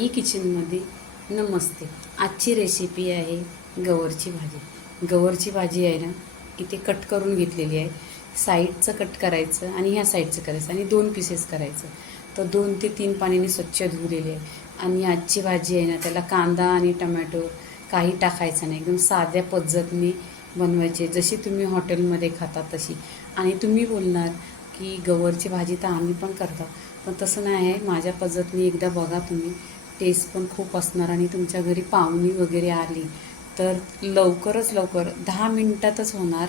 E किचनमध्ये नमस्ते. आजची recipe आहे गवरची भाजी. गवरची भाजी आहे ना इथे कट करून घेतलेली आहे. साईडचं कट करायचं आणि ह्या साईडचं करायचं आणि दोन पीसेस करायचं. तर दोन ते तीन पाण्याने स्वच्छ धुवलेली आहे. आणि आजची भाजी आहे ना त्याला कांदा आणि टमॅटो काही टाकायचं नाही. एकदम साध्या पद्धतीने बनवायचे. जशी तुम्ही हॉटेलमध्ये खाता तशी. आणि तुम्ही बोलणार की गवरची भाजी तर आम्ही पण करतो. पण तसं नाही आहे. माझ्या पद्धतीने एकदा बघा तुम्ही. टेस्ट पण खूप असणार आणि तुमच्या घरी पाहुणी वगैरे आली तर लवकरच लवकर दहा मिनटातच होणार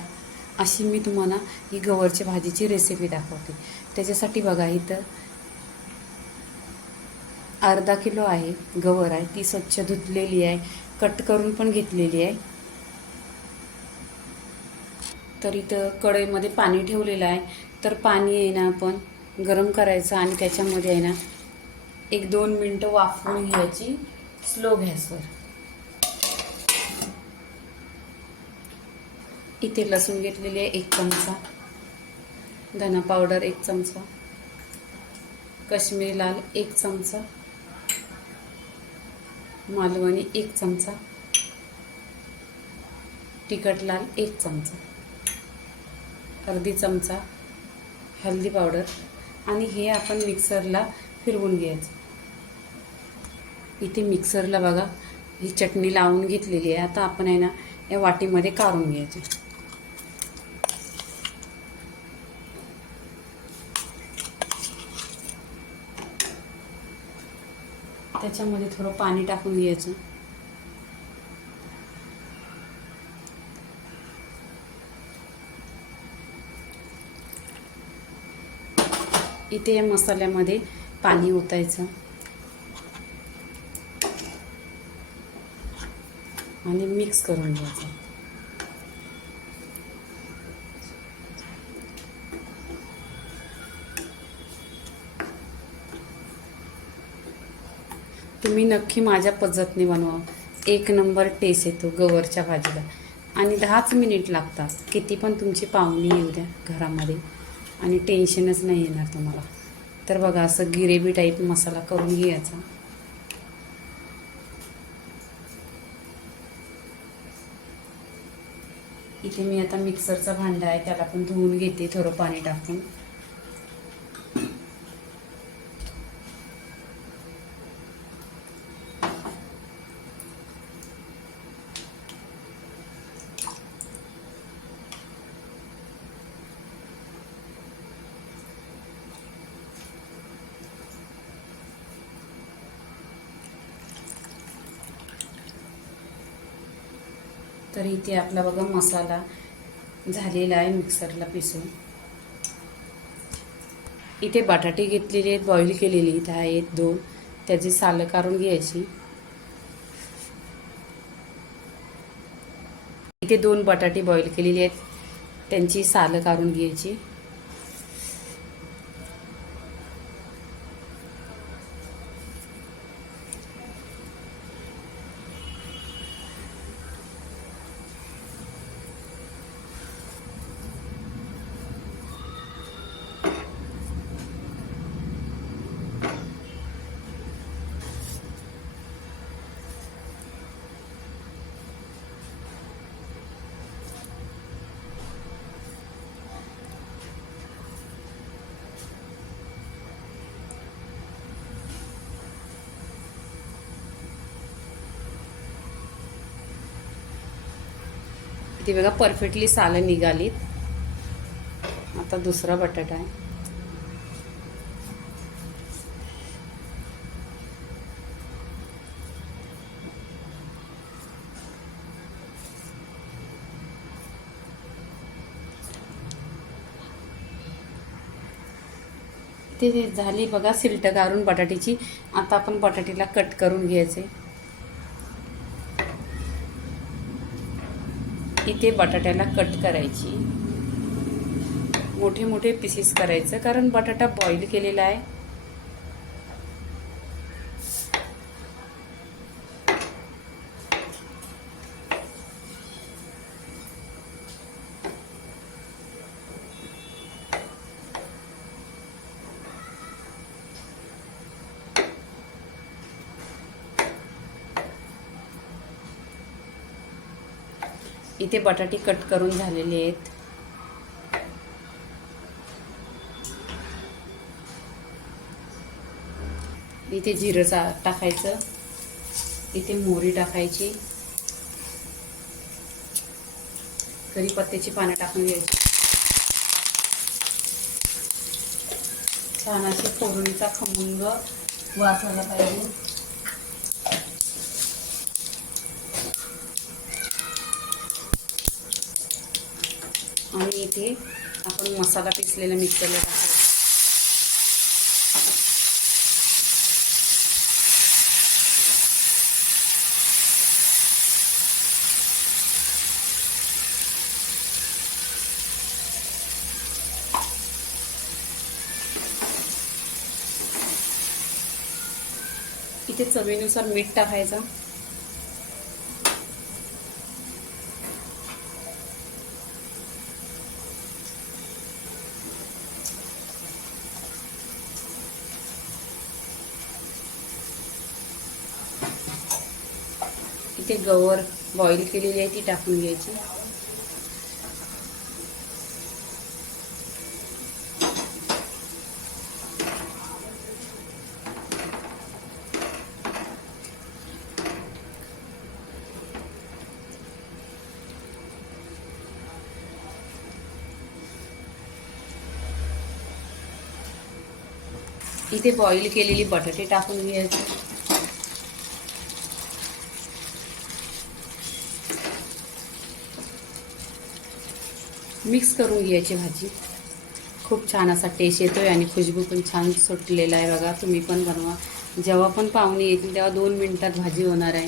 अशी मी तुम्हाला ही गवरच्या भाजीची रेसिपी दाखवते. त्याच्यासाठी बघा इथं अर्धा किलो आहे गवर आहे. ती स्वच्छ धुतलेली आहे. कट करून पण घेतलेली आहे. तर इथं कढईमध्ये पाणी ठेवलेलं आहे. तर पाणी आहे ना आपण गरम करायचं आणि त्याच्यामध्ये आहे ना एक दोन मिनटं वाफवून घ्यायची स्लो गॅसवर. इथे लसूण घेतलेली आहे एक चमचा. धना पावडर एक चमचा. काश्मीरी लाल एक चमचा. मालवणी एक चमचा. तिखट लाल एक चमचा. अर्धी चमचा. हल्दी पावडर आणि हे आपण मिक्सरला फिरवून घ्यायचं. इथे मिक्सरला बघा ही चटणी लावून घेतलेली आहे. आता आपण आहे ना या वाटीमध्ये काढून घ्यायचे. त्याच्यामध्ये थोडं पाणी टाकून घ्यायचं. इथे या मसाल्यामध्ये पाणी ओतायचं. आणि मिक्स करून घ्यायचं. तुम्ही नक्की माझ्या पद्धतीने बनवा. एक नंबर टेस्ट येतो गवरच्या भाजीला. आणि दहाच मिनिट लागतात. किती पण तुमची पाहुणी येऊ द्या घरामध्ये. आणि टेन्शनच नाही येणार तुम्हाला. तर बघा असं गिरेबी टाईप मसाला करून घ्यायचा. इथे मी आता मिक्सरचा भांडा आहे त्याला पण धुवून घेते थोडं पाणी टाकून. तर इथे आपला बघा मसाला झालेला आहे मिक्सरला पिसून. इथे बटाटे घेतलेले आहेत बॉईल केलेली दहा आहेत दोन. त्याची सालं काढून घ्यायची. इथे दोन बटाटे बॉईल केलेले आहेत. त्यांची सालं काढून घ्यायची. ती बघा परफेक्टली सालं निघालीत. आता दुसरा बटाटा आहे. ते झाली बघा सिल्ट गारून बटाट्याची. आता आपण बटाट्याला कट करून घ्यायचे. इथे बटाट्याला कट करायची. मोठे मोठे पीसेस करायचं कारण बटाटा बॉईल केलेला आहे. इथे बटाटे कट करून झालेले आहेत. इथे जिरं चा- टाकायचं. इथे मोहरी टाकायची. कढीपत्त्याची पानं टाकून घ्यायची. छान अशी फोडणीचा खमंग वास आला पाहिजे. आणि इथे आपण मसाला पिसलेला मिक्सरला टाकायचा इथे चवीनुसार मीठ टाकायचं. इथे गवर बॉईल केलेली आहे ती टाकून घ्यायची. इथे बॉईल केलेली बटाटे टाकून घ्यायचे. मिक्स करून घ्यायची भाजी. खूप छान असा टेस्ट येतो आहे आणि खुशबू पण छान सुटलेला आहे बघा. तुम्ही पण बनवा. जेव्हा पण पाहुणे येतील तेव्हा दोन मिनटात भाजी होणार आहे.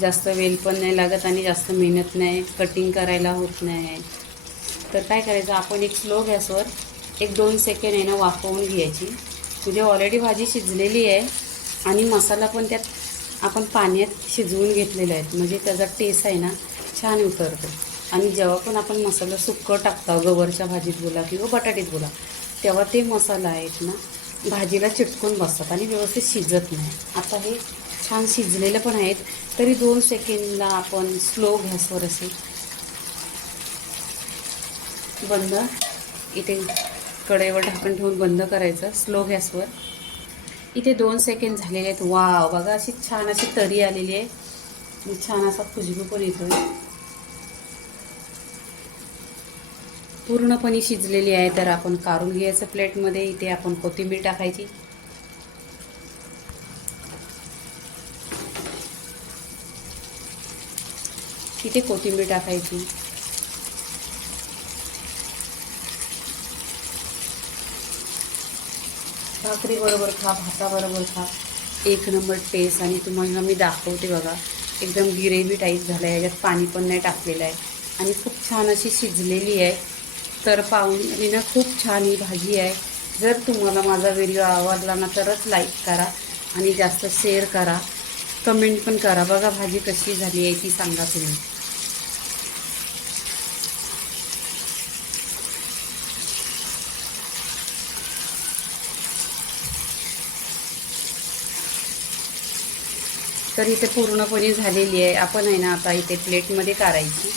जास्त वेल पण नाही लागत आणि जास्त मेहनत नाही कटिंग करायला होत नाही. तर काय करायचं आपण एक स्लो गॅसवर एक दोन सेकंड आहे ना वाफवून घ्यायची. म्हणजे ऑलरेडी भाजी शिजलेली आहे आणि मसाला पण त्यात आपण पाण्यात शिजवून घेतलेला आहे. म्हणजे त्याचा टेस्ट आहे ना छान उतरतो. आणि जेव्हा पण आपण मसाला सुक्कं टाकतो गवरच्या भाजीत बोला किंवा बटाटीत बोला तेव्हा ते मसाला आहेत ना भाजीला चिटकून बसतात आणि व्यवस्थित शिजत नाही. आता हे छान शिजलेलं पण आहेत तरी दोन सेकंडला आपण स्लो गॅसवर असे बंद इथे कढईवर ढाकण ठेवून बंद करायचं स्लो गॅसवर. इथे दोन सेकंड झालेले आहेत. वाव बघा अशी छान अशी तरी आलेली आहे. छान असा खुशबू पण येतो पूर्णपणे शिजलेली आहे तर आपण काढून घ्यायचं प्लेटमध्ये. इथे आपण कोथिंबीर टाकायची. इथे कोथिंबीर टाकायची. भाकरी बरोबर खा भाताबरोबर खा. एक नंबर टेस्ट आणि तुम्हाला मी दाखवते बघा एकदम गिरेवी टाईप झालं आहे याच्यात पाणी पण नाही टाकलेलं आहे. आणि खूप छान अशी शिजलेली आहे. तर पाहुणीनं खूप छान ही भाजी आहे. जर तुम्हाला माझा व्हिडिओ आवडला ना तरच लाईक करा आणि जास्त शेअर करा. कमेंट पण करा. बघा भाजी कशी झाली आहे ती सांगा तुम्ही. तर इथे पूर्णपणे झालेली आहे. आपण आहे ना आता इथे प्लेटमध्ये काढायची.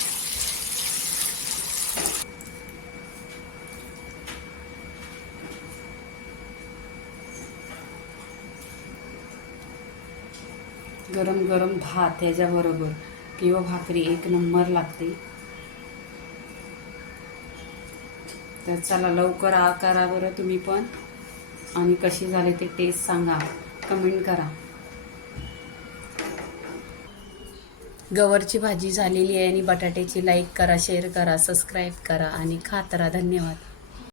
गरम गरम भात त्याच्याबरोबर किंवा भाकरी एक नंबर लागते. तर चला लवकर आ करा बरं तुम्ही पण. आणि कशी झाली ते टेस्ट सांगा. कमेंट करा. गवरची भाजी झालेली आहे आणि बटाट्याची लाईक करा शेअर करा सबस्क्राईब करा आणि खात राहा धन्यवाद.